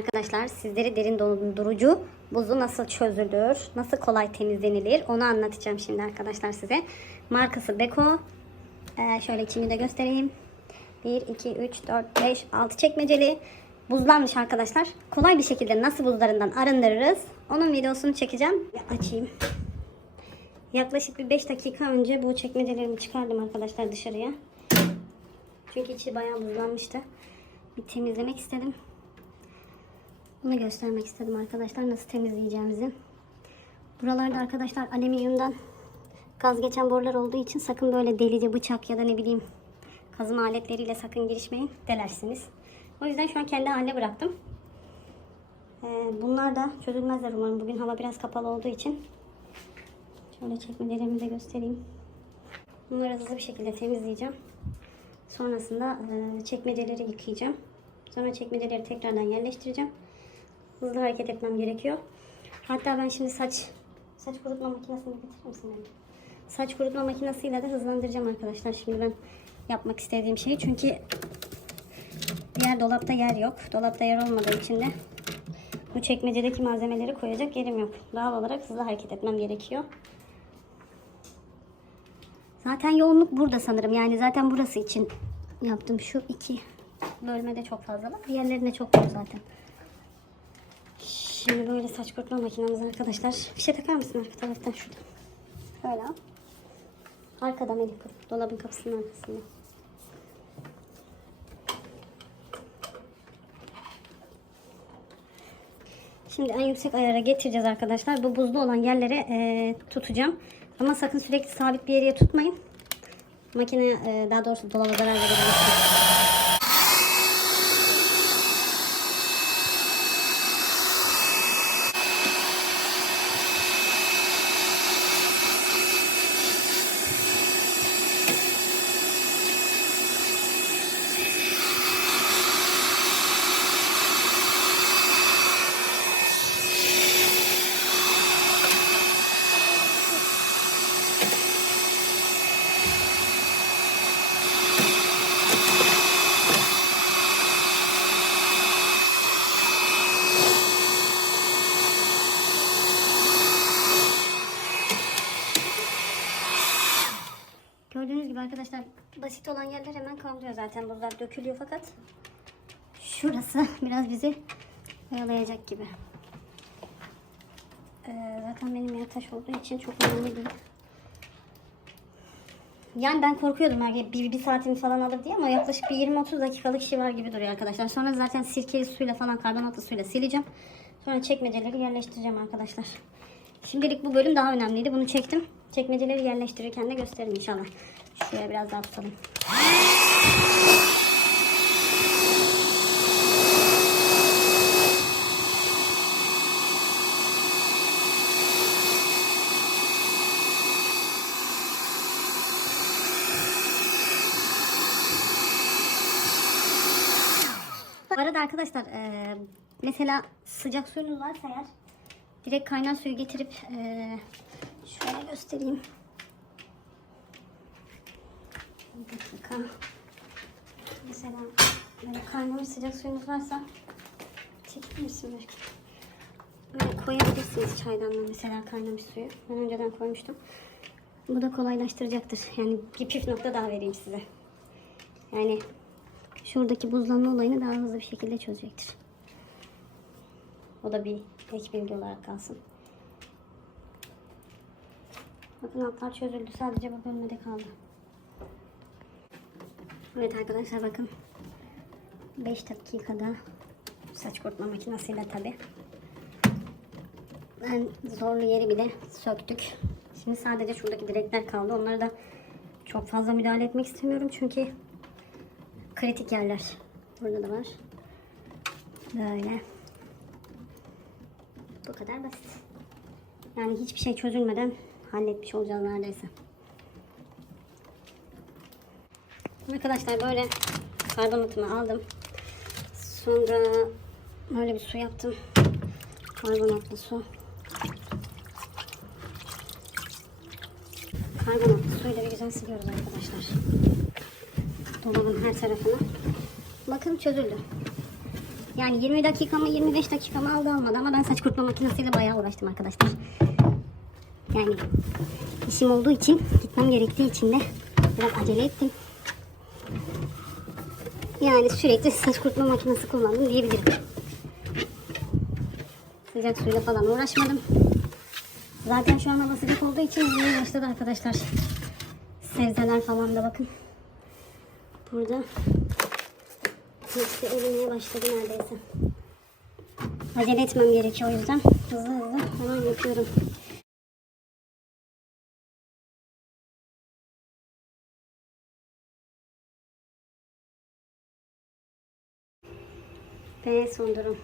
Arkadaşlar sizleri derin dondurucu buzu nasıl çözülür, nasıl kolay temizlenilir onu anlatacağım şimdi arkadaşlar size. Markası Beko. Ee, şöyle içini de göstereyim. 1, 2, 3, 4, 5, 6 çekmeceli. Buzlanmış arkadaşlar. Kolay bir şekilde nasıl buzlarından arındırırız onun videosunu çekeceğim. Açayım. Yaklaşık bir 5 dakika önce bu çekmecelerimi çıkardım arkadaşlar dışarıya. Çünkü içi bayağı buzlanmıştı. Bir temizlemek istedim. Bunu göstermek istedim arkadaşlar nasıl temizleyeceğimizi. Buralarda arkadaşlar alüminyumdan gaz geçen borular olduğu için sakın böyle delice bıçak ya da ne bileyim kazma aletleriyle sakın girişmeyin. Delersiniz. O yüzden şu an kendi haline bıraktım. Ee, bunlar da çözülmezler umarım. Bugün hava biraz kapalı olduğu için. Şöyle çekmelerimi de göstereyim. Bunları hızlı bir şekilde temizleyeceğim. Sonrasında e, çekmeceleri yıkayacağım. Sonra çekmeceleri tekrardan yerleştireceğim. Hızlı hareket etmem gerekiyor. Hatta ben şimdi saç saç kurutma makinesini getirir misin? Saç kurutma makinesiyle de hızlandıracağım arkadaşlar. Şimdi ben yapmak istediğim şey çünkü diğer dolapta yer yok. Dolapta yer olmadığı için de bu çekmecedeki malzemeleri koyacak yerim yok. Doğal olarak hızlı hareket etmem gerekiyor. Zaten yoğunluk burada sanırım. Yani zaten burası için yaptım. Şu iki bölmede çok fazla var. Diğerlerinde çok yok zaten. Şimdi böyle saç kurutma makinemiz arkadaşlar. Bir şey takar mısın arka taraftan şurada? Böyle. Arkada Melih. Dolabın kapısının arkasında. Şimdi en yüksek ayara getireceğiz arkadaşlar. Bu buzlu olan yerlere e, tutacağım. Ama sakın sürekli sabit bir yere tutmayın. Makine e, daha doğrusu dolaba zarar verebilir. Gördüğünüz gibi arkadaşlar basit olan yerler hemen kalmıyor zaten. Buzlar dökülüyor fakat şurası biraz bizi oyalayacak gibi. Ee, zaten benim yer taş olduğu için çok önemli değil. Yani ben korkuyordum belki bir, bir saatimi falan alır diye ama yaklaşık bir 20-30 dakikalık işi var gibi duruyor arkadaşlar. Sonra zaten sirkeli suyla falan karbonatlı suyla sileceğim. Sonra çekmeceleri yerleştireceğim arkadaşlar. Şimdilik bu bölüm daha önemliydi. Bunu çektim. Çekmeceleri yerleştirirken de gösteririm inşallah. Şuraya biraz daha tutalım. Bu arada arkadaşlar eee, mesela sıcak suyunuz varsa eğer direkt kaynar suyu getirip eee, şöyle göstereyim. Bir dakika. Mesela böyle kaynamış sıcak suyunuz varsa misin belki? Böyle koyabilirsiniz çaydanlığa mesela kaynamış suyu. Ben önceden koymuştum. Bu da kolaylaştıracaktır. Yani bir püf nokta daha vereyim size. Yani şuradaki buzlanma olayını daha hızlı bir şekilde çözecektir. O da bir ek bilgi olarak kalsın. Bakın altlar çözüldü. Sadece bu bölmede kaldı. Evet arkadaşlar bakın. 5 dakikada saç kurutma makinesiyle tabi. Ben zorlu yeri bile söktük. Şimdi sadece şuradaki direkler kaldı. Onları da çok fazla müdahale etmek istemiyorum. Çünkü kritik yerler. Burada da var. Böyle. Bu kadar basit. Yani hiçbir şey çözülmeden halletmiş olacağız neredeyse. Arkadaşlar böyle karbonatımı aldım. Sonra böyle bir su yaptım. Karbonatlı su. Karbonatlı suyla bir güzel siliyoruz arkadaşlar. Dolabın her tarafını. Bakın çözüldü. Yani 20 dakika mı 25 dakika mı aldı almadı ama ben saç kurutma makinesiyle bayağı uğraştım arkadaşlar. Yani işim olduğu için gitmem gerektiği için de biraz acele ettim. Yani sürekli saç kurutma makinesi kullandım diyebilirim. Sıcak suyla falan uğraşmadım. Zaten şu an hava sıcak olduğu için yeni başladı arkadaşlar. Sebzeler falan da bakın. Burada hepsi ermeye başladı neredeyse. Acele etmem gerekiyor o yüzden. Hızlı hızlı hemen yapıyorum. பேசும் வந்துடும்